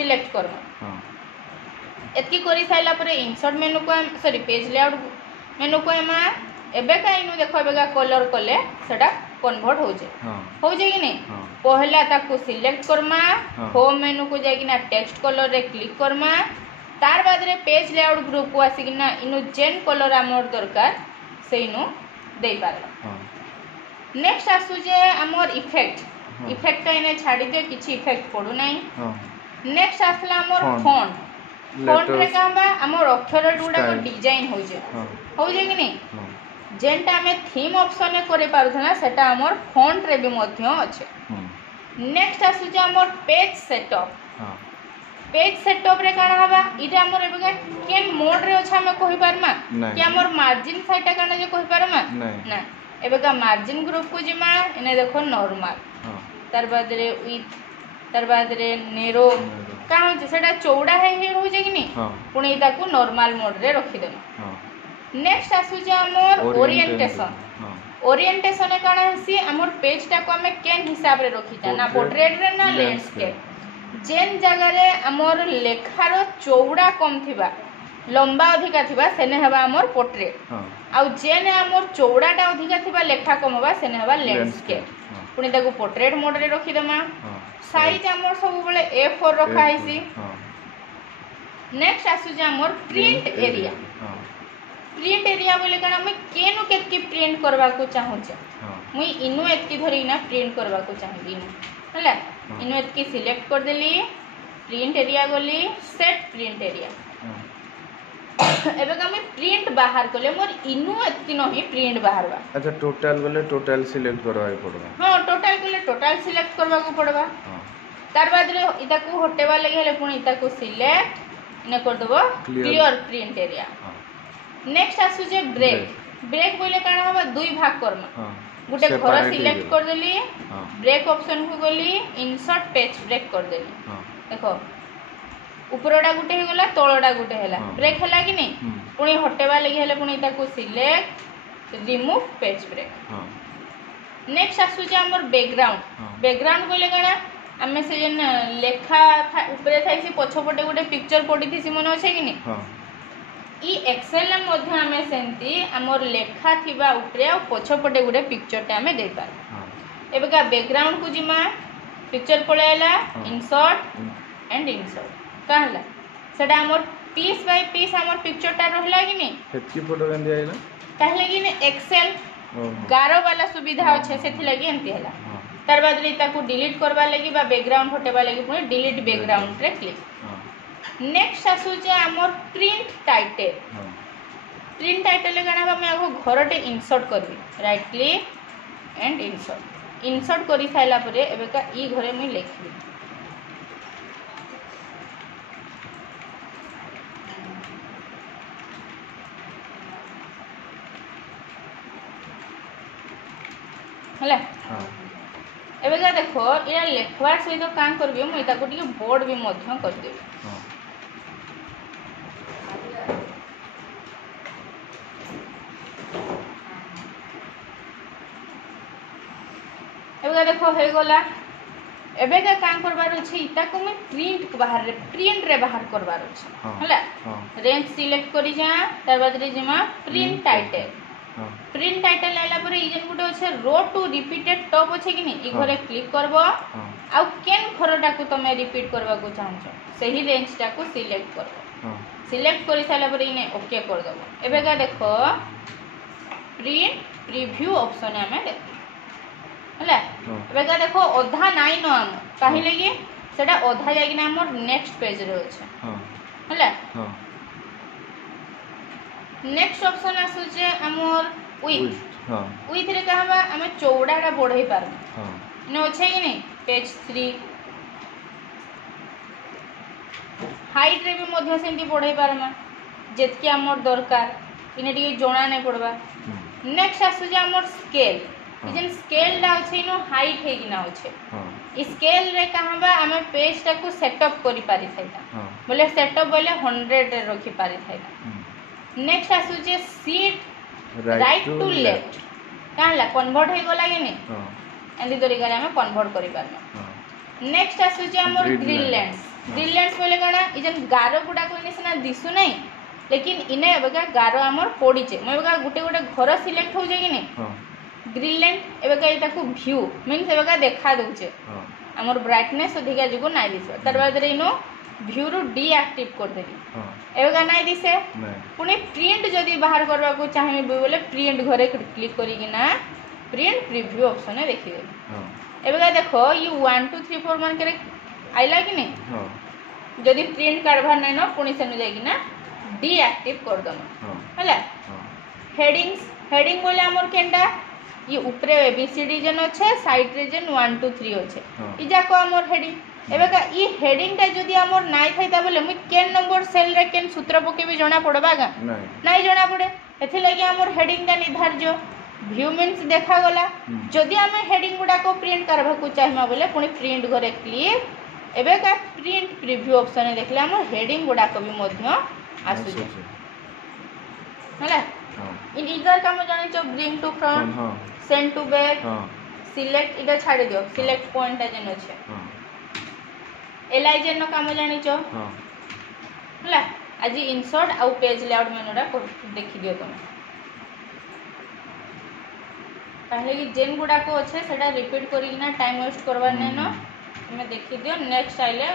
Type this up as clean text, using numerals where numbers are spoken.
Select करबा एतकी करी साइला परे इंसर्ट मेनू को सॉरी पेज लेआउट मेनू को एमा एबे का इनु देखो एबे का कलर कले सेटा कन्वर्ट हो जे कि नहीं पहला ताकू सिलेक्ट करमा होम मेनू को जाय कि ना टेक्स्ट कलर रे क्लिक करमा तार बाद रे पेज लेआउट ग्रुप को आसी कि ना इनु जेन कलर हमर दरकार से इनु देई पारबा नेक्स्ट आसु जे हमर इफेक्ट का इने छाडी दे किछि इफेक्ट पडू नाही नेक्स्ट आसला हमर फॉन्ट रे कहबा हमर अक्षर गुडा को डिजाइन हो जे कि नहीं जेनटा हमें थीम ऑप्शन में करे पारुथना सेटा हमर फॉन्ट रे भी मध्य अच्छे नेक्स्ट आसु जे हमर पेज सेटअप रे काना हबा इटा हमर एबे केन मोड रे अच्छा हमें कहि पारमा कि हमर मार्जिन साइटा काना जे कहि पारमा ना एबे का मार्जिन ग्रुप को जिमा इने देखो नॉर्मल तार बाद रे विथ तार बाद रे नेरो का हो सेटा चौड़ा है हो जे कि नहीं पुणी ताकू नॉर्मल मोड रे रखि देना नेक्स्ट आसु जे हमर ओरिएंटेशन काना हसी हमर पेज टा को हमें केन हिसाब रे रखिता ना पोर्ट्रेट रे ना लैंडस्केप जेन जगह रे हमर लेखार चौड़ा कम थिबा लंबा अधिका थिबा सेने हबा हमर पोर्ट्रेट आ जेन हमर चौड़ाटा अधिका थिबा लेखा कम हबा सेने हबा लैंडस्केप पुणी ताकू पोर्ट्रेट मोड रे रखि देमा साइज हमर सब बेले A4 रखा हैसी नेक्स्ट आसु जे हमर प्रिंट एरिया बोले कारण मैं केनु केतकी प्रिंट करबा को चाहू छे मुई इनु एतकी धरी ना प्रिंट करबा को चाहबी हला इनु एतकी सिलेक्ट कर देली प्रिंट एरिया गोली सेट प्रिंट एरिया एबे का मैं प्रिंट बाहर करले मोर इनु एतकी नहीं प्रिंट बाहरबा अच्छा टोटल बोले टोटल सिलेक्ट करवाई पड़बा हां टोटल बोले टोटल सिलेक्ट करबा को पड़बा तार बाद रे इता को हटेबा लगे हेले पुनी इता को सिलेक्ट ने कर देबो क्लियर प्रिंट एरिया नेक्स्ट आसु जे ब्रेक बोले काना हबा दुई भाग करमा गुटे घर सिलेक्ट कर देली ब्रेक ऑप्शन को गली इंसर्ट पेज ब्रेक कर देली देखो ऊपरडा गुटे हे गला तळडा गुटे हैला ब्रेक हैला कि नहीं पुणी हटेबा लगी हेले पुणी ताको select remove page break next आसु जे हमर बैकग्राउंड बोले काना हमें से जन लेखा ऊपर थाई से पछपटे गुटे पिक्चर पडी थी मन अछि कि नहीं ई एक्सेल मध्ये हमें सेंती हमर लेखा थिबा ऊपरे आ पछपटे गुटे पिक्चर टा हमें दे पार एबे का बैकग्राउंड को जिमा पिक्चर पळेला इंसर्ट एंड इंसर्ट कहला सेटा हमर पीस बाय पीस हमर पिक्चर टा रहला कि नहीं हेतकी फोटो गंदी आइला कहले कि ने एक्सेल गारो वाला सुविधा अच्छे सेथि लगी एंती हला तार बाद रे ताको डिलीट करबा लगी बा बैकग्राउंड हटेबा लगी पुनी डिलीट बैकग्राउंड रे क्लिक नेक्स्ट आसु जे हमर प्रिंट टाइटल ले गाना मैं आगो घरटे इंसर्ट करबी राइट क्लिक एंड इंसर्ट करी साइला परे एबे का ई घरे मैं लिखबी हला एबे का देखो इरा लेखवार सहित काम करबी मैं ताको टिके बोर्ड भी मध्य कर देबी एबे देखो हे गला एबे का काम करबार अछि इता को मैं प्रिंट रे बाहर करबार अछि हला रेंज सिलेक्ट करी जा तार बाद रे जमा प्रिंट टाइटल आइला पर इजन गुटे अछि रो टू रिपीटेड टॉप अछि कि नहीं ई घरे क्लिक करबो आ केन खरटा को तमे रिपीट करबा को चाहछो सही रेंज टा को सिलेक्ट करबो सिलेक्ट करी साला पर इने ओके कर दबो एबे का देखो प्रिंट प्रीव्यू ऑप्शन हमें देखो हला एबे का देखो ओधा नाइ न हम काहे लगी सेटा ओधा जाय कि ना हमर नेक्स्ट पेज रे अछि हला नेक्स्ट ऑप्शन आसु जे हमर विथ रे कहबा हम चौड़ाटा बढ़ाई पार न अछि कि नहीं पेज 3 हाइट रे भी मध्य सेंती बढ़ाई पारमा जेतकी हमर दरकार इने टी जोना नै पड़बा नेक्स्ट आसु जे हमर स्केल इजन स्केल ला अछि नो हाइट हे कि ना अछि स्केल रे कहबा हम पेज टा को सेटअप करि पारि थाइता बोले सेटअप बोले 100 रे रखि पारि थाइता नेक्स्ट आसु जे सीट राइट टू लेफ्ट काला कन्वर्ट हे गला कि नहीं एंदी तरीका रे हम कन्वर्ट करि पारना नेक्स्ट आसु जे हमर ग्रिल लेंस ग्रिलेंट्स बोले काना ई जन गारो गुडा को इने सिना दिसु नहीं लेकिन इने एबेका गारो हमर पड़ीचे मैं एबेका गुटे गुटे घर सिलेक्ट हो जाय कि नहीं हां ग्रिलेंट एबेका इता को व्यू मींस एबेका देखा दउचे हां हमर ब्राइटनेस अधिका जुगो नाइ दिसो तार बाद रे इनो व्यू रो डीएक्टिव कर देली हां एबेका नाइ दिसे नहीं पुनी प्रिंट जदी बाहर करबा को चाहे बोले प्रिंट घरे क्लिक करी कि ना प्रिंट प्रीव्यू ऑप्शन देखि दे हां एबेका देखो ये 1 2 3 4 मान करे आइला कि नहीं हां जदी प्रिंट करबा नै न पुनी सेनु जाय कि ना डीएक्टिव कर दम हां हला हां हेडिंग बोले हमर केंडा ये ऊपरे एबीसीडी जन अच्छे साइड रे जन 1 2 3 अच्छे हाँ। ई जाको हमर हेडिंग एबे का ई हेडिंग ता जदी हमर नाइ थाइता बोले मुई केन नंबर सेल रे केन सूत्र पके भी जणा पड़बा गा नहीं नाइ जणा पड़े एथि लागि हमर हेडिंग ता निर्धार्य व्यू मींस देखा गला जदी हमें हेडिंग गुडा को प्रिंट करबा को चाहिमा बोले पुनी प्रिंट घरे क्लिक एबे का प्रिंट प्रीव्यू ऑप्शन देखले हमर हेडिंग गुडा को भी मध्य आसु जे हला हां इन इधर काम जाने छ ब्रिंग टू फ्रंट हां सेंड टू बैक हां सिलेक्ट इधर छाड़ी दियो सिलेक्ट पॉइंट जन अच्छे हां एलआई जन काम जानी छ हां हला आज इंसर्ट आउ पेज लेआउट मेनूटा देखि दियो तुम पहले कि जेन गुडा को अच्छे सेटा रिपीट करी ना टाइम वेस्ट करबा नै न तुम देखि दियो नेक्स्ट आइले